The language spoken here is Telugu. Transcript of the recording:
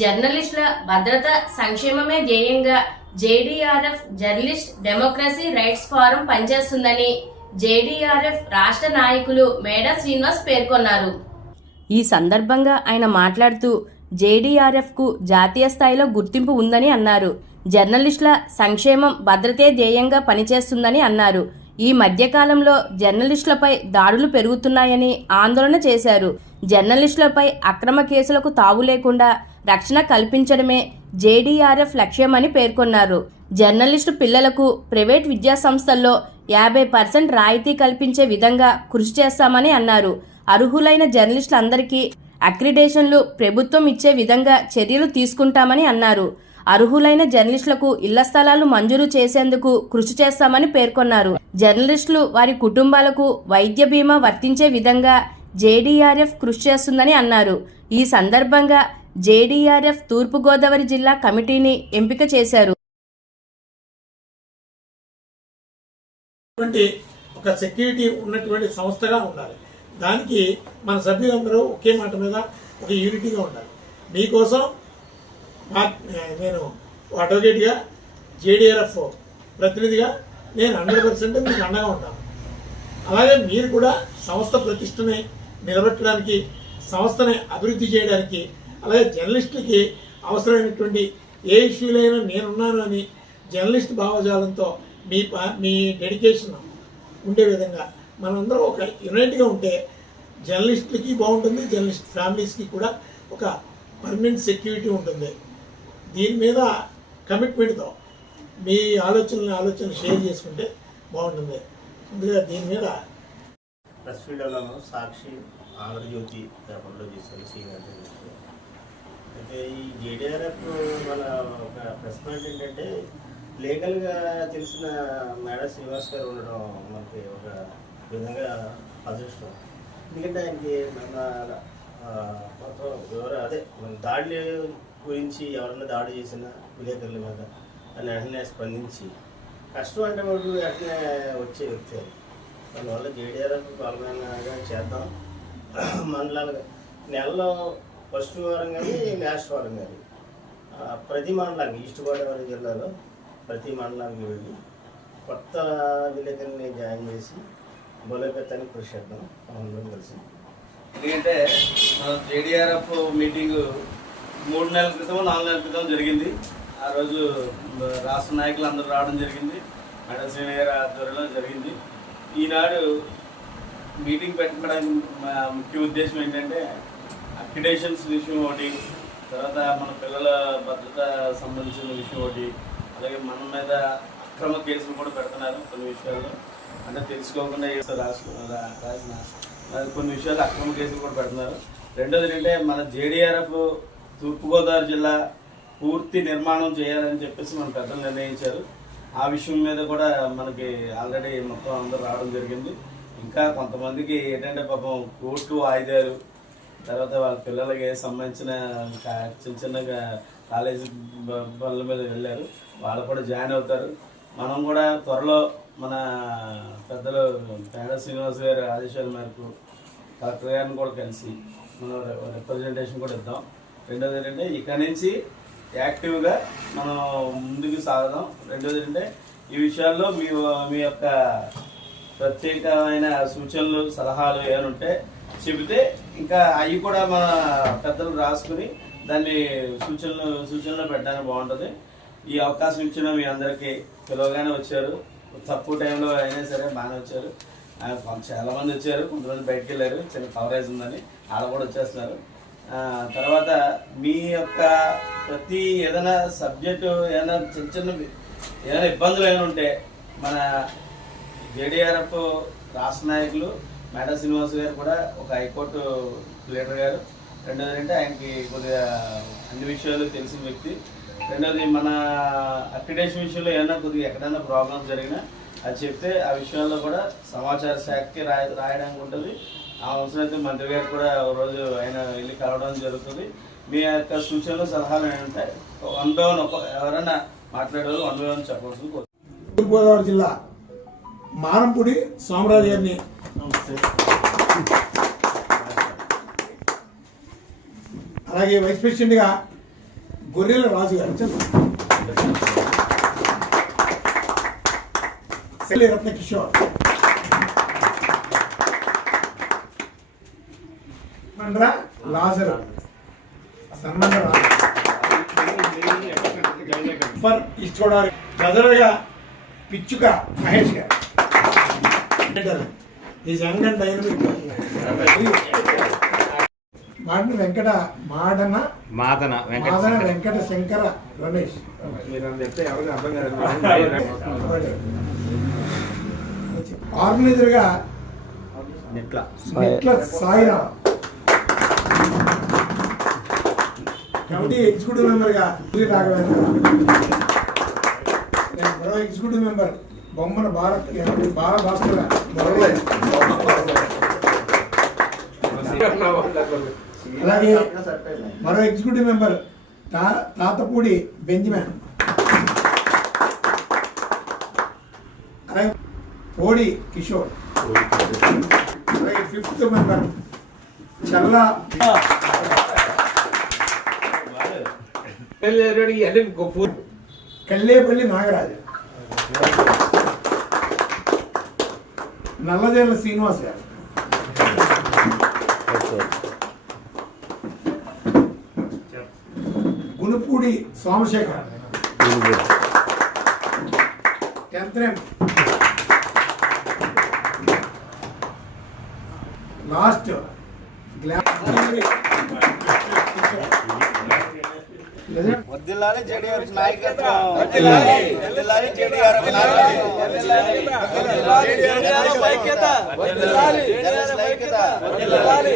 జర్నలిస్టుల భద్రత సంక్షేమమే ధ్యేయంగా JDRF journalist democracy rights forum పనిచేస్తుందని జేడీఆర్ఎఫ్ రాష్ట్ర నాయకులు మేడా శ్రీనివాస్ పేర్కొన్నారు. ఈ సందర్భంగా ఆయన మాట్లాడుతూ జేడీఆర్ఎఫ్కు జాతీయ స్థాయిలో గుర్తింపు ఉందని అన్నారు. జర్నలిస్టుల సంక్షేమం భద్రతే ధ్యేయంగా పనిచేస్తుందని అన్నారు. ఈ మధ్యకాలంలో జర్నలిస్టులపై దాడులు పెరుగుతున్నాయని ఆందోళన చేశారు. జర్నలిస్టులపై అక్రమ కేసులకు తావు లేకుండా రక్షణ కల్పించడమే జేడీఆర్ఎఫ్ లక్ష్యమని పేర్కొన్నారు. జర్నలిస్టు పిల్లలకు ప్రైవేట్ విద్యా సంస్థల్లో యాభై పర్సెంట్ రాయితీ కల్పించే విధంగా కృషి చేస్తామని అన్నారు. అర్హులైన జర్నలిస్టులందరికీ అక్రిడేషన్లు ప్రభుత్వం ఇచ్చే విధంగా చర్యలు తీసుకుంటామని అన్నారు. అర్హులైన జర్నలిస్టులకు ఇళ్ళ స్థలాలు మంజూరు చేసేందుకు కృషి చేస్తామని పేర్కొన్నారు. జర్నలిస్టులు వారి కుటుంబాలకు వైద్య బీమా వర్తించే విధంగా జేడీఆర్ఎఫ్ కృషి చేస్తుందని అన్నారు. ఈ సందర్భంగా జేడీఆర్ఎఫ్ తూర్పుగోదావరి జిల్లా కమిటీని ఎంపిక చేశారు. ఒక సెక్యూరిటీ ఉన్నటువంటి సంస్థగా ఉండాలి. దానికి మన సభ్యులందరూ ఒకే మాట మీద ఒక యూనిటీగా ఉండాలి. మీకోసం నేను అడ్వకేట్గా జేడీఆర్ఎఫ్ ప్రతినిధిగా నేను హండ్రెడ్ పర్సెంట్ మీకు అండగా ఉంటాను. అలాగే మీరు కూడా సంస్థ ప్రతిష్టని నిలబెట్టడానికి సంస్థని అభివృద్ధి చేయడానికి అలాగే జర్నలిస్టులకి అవసరమైనటువంటి ఏ ఇష్యూలైనా నేనున్నాను అని జర్నలిస్ట్ భావజాలంతో మీ ప- మీ డెడికేషన్ ఉండే విధంగా మనందరం ఒక యునైట్గా ఉంటే జర్నలిస్టులకి బాగుంటుంది జర్నలిస్ట్ ఫ్యామిలీస్కి కూడా ఒక పర్మనెంట్ సెక్యూరిటీ ఉంటుంది. దీని మీద కమిట్మెంట్తో మీ ఆలోచనలు ఆలోచనలు షేర్ చేసుకుంటే బాగుంటుంది. ముందుగా దీని మీద ప్రెస్ మీడియాలో సాక్షి ఆంధ్రజ్యోతి పేపర్లో చేశారు సీనియర్ అయితే ఈ జేడీఆర్ఎఫ్ మన ఒక ప్రెస్ పాయింట్ ఏంటంటే లీగల్గా తెలిసిన మేడ శ్రీనివాస్ గారు ఉండడం మనకి ఒక విధంగా అదృష్టం. ఎందుకంటే ఆయనకి మన మొత్తం వివరం అదే మన దాడి గురించి ఎవరన్నా దాడి చేసినా విలేకరుల మీద అని వెంటనే స్పందించి కష్టం అంటే వాడు వెంటనే వచ్చే వ్యక్తి అది. దానివల్ల జేడీఆర్ఎఫ్ పాల్గొనగా చేద్దాం. మండలాలుగా నెలలో ఫస్ట్ వారం కానీ లాస్ట్ వారం కానీ ప్రతి మండలానికి ఈస్ట్ గోదావరి జిల్లాలో ప్రతి మండలానికి వెళ్ళి కొత్త విలేకరిని జాయిన్ చేసి బలోపేతానికి కృషి చేద్దాం. అందరం కలిసి. ఎందుకంటే జేడీఆర్ఎఫ్ మీటింగ్ మూడు నెలల క్రితం నాలుగు నెలల క్రితం జరిగింది. ఆ రోజు రాష్ట్ర నాయకులు అందరూ రావడం జరిగింది. మేడం శ్రీని గారి ఆధ్వర్యంలో జరిగింది. ఈనాడు మీటింగ్ పెట్టుకోవడానికి మా ముఖ్య ఉద్దేశం ఏంటంటే అక్రిడేషన్స్ విషయం ఒకటి తర్వాత మన పిల్లల భద్రత సంబంధించిన విషయం ఒకటి అలాగే మన మీద అక్రమ కేసులు కూడా పెడుతున్నారు కొన్ని విషయాల్లో. అంటే తెలుసుకోకుండా రాసుకున్న రాసిన అది కొన్ని విషయాలు అక్రమ కేసులు కూడా పెడుతున్నారు. రెండోది ఏంటంటే మన జేడీఆర్ఎఫ్ తూర్పుగోదావరి జిల్లా పూర్తి నిర్మాణం చేయాలని చెప్పేసి మన పెద్దలు నిర్ణయించారు. ఆ విషయం మీద కూడా మనకి ఆల్రెడీ మొత్తం అందరూ రావడం జరిగింది. ఇంకా కొంతమందికి ఏంటంటే పాపం కోర్టు ఆయుధారు తర్వాత వాళ్ళ పిల్లలకి సంబంధించిన చిన్న చిన్నగా కాలేజీ బల్ల పనుల మీద వెళ్ళారు. వాళ్ళు కూడా జాయిన్ అవుతారు. మనం కూడా త్వరలో మన పెద్దలు పేడ శ్రీనివాస్ గారి ఆదేశాల మేరకు కలెక్టర్ గారిని కూడా కలిసి మనం రిప్రజెంటేషన్ కూడా ఇద్దాం. రెండోది ఏంటంటే ఇక్కడ నుంచి యాక్టివ్గా మనం ముందుకు సాగదాం. రెండోది ఏంటంటే ఈ విషయాల్లో మీ మీ యొక్క ప్రత్యేకమైన సూచనలు సలహాలు ఏమైనా ఉంటే చెబితే ఇంకా అవి కూడా మన పెద్దలు రాసుకుని దాన్ని సూచనలు సూచనలు పెట్టడానికి బాగుంటుంది. ఈ అవకాశం ఇచ్చిన మీ అందరికీ పిలవగానే వచ్చారు. తక్కువ టైంలో అయినా సరే బాగానే వచ్చారు. కొంత- చాలా మంది వచ్చారు కొంతమంది బయటకు వెళ్ళారు. చిన్న కవరేజ్ ఉందని ఆడ కూడా వచ్చేస్తున్నారు. తర్వాత మీ యొక్క ప్రతి ఏదైనా సబ్జెక్టు ఏదైనా చిన్న చిన్న ఏదైనా ఇబ్బందులు ఏమైనా ఉంటే మన జేడీఆర్ఎఫ్ రాష్ట్ర నాయకులు మేడా శ్రీనివాస్ గారు కూడా ఒక హైకోర్టు లీడర్ గారు. రెండోది అంటే ఆయనకి కొద్దిగా అన్ని విషయాలు తెలిసిన వ్యక్తి. రెండోది మన అక్రిడేషన్ విషయంలో ఏమైనా కొద్దిగా ఎక్కడైనా ప్రాబ్లమ్స్ జరిగినా అది చెప్తే ఆ విషయాల్లో కూడా సమాచార శాఖకి రాయ రాయడానికి ఉంటుంది. ఆ అవసరం అయితే మంత్రి గారు కూడా ఒక రోజు ఆయన వెళ్ళి కలవడం జరుగుతుంది. మీ యొక్క సూచనలు సలహాలు ఏంటంటే వన్ బై వన్ ఒక ఎవరైనా మాట్లాడేవాళ్ళు వన్ బై వన్ చెప్పవలసింది కోరుతున్నాను. తూర్పుగోదావరి జిల్లా మారంపూడి సోమరాజు గారిని అలాగే వైస్ ప్రెసిడెంట్గా గొర్రెల రాజు గారు. రత్న కిషోర్ సన్మండ్ర లాజరు. Sanmandra for ఇష్టోడారి బ్రదర్గా Pichchuka Mahesh garu. Is young and dynamic Madana Venkata Madana Madana Venkata Madana Venkata Sankara Ramesh. ఆర్గనైజర్గా Netla. Nitla Sairam. Committee executive మెంబర్గా రాఘవేంద్ర నేను మరో ఎగ్జిక్యూటివ్ మెంబర్ బొమ్మన భారత్ బాల భాస్కర్ అలాగే మరో ఎగ్జిక్యూటివ్ మెంబర్ తా తాతపూడి బెంజమిన్. అలాగే పోడి కిషోర్. అలాగే ఫిఫ్త్ మెంబర్ చల్లా కల్లేపల్లి నాగరాజు నల్లదేళ్ల శ్రీనివాస్ గారు Gunupudi Somashekhar tenth name last వర్దిల్లాలి జేడీఆర్ నాయకత్వం. వర్దిల్లాలి వర్దిల్లాలి జేడీఆర్ నాయకత్వం. వర్దిల్లాలి వర్దిల్లాలి జేడీఆర్ ఐక్యత వర్దిల్లాలి జేడీఆర్ ఐక్యత వర్దిల్లాలి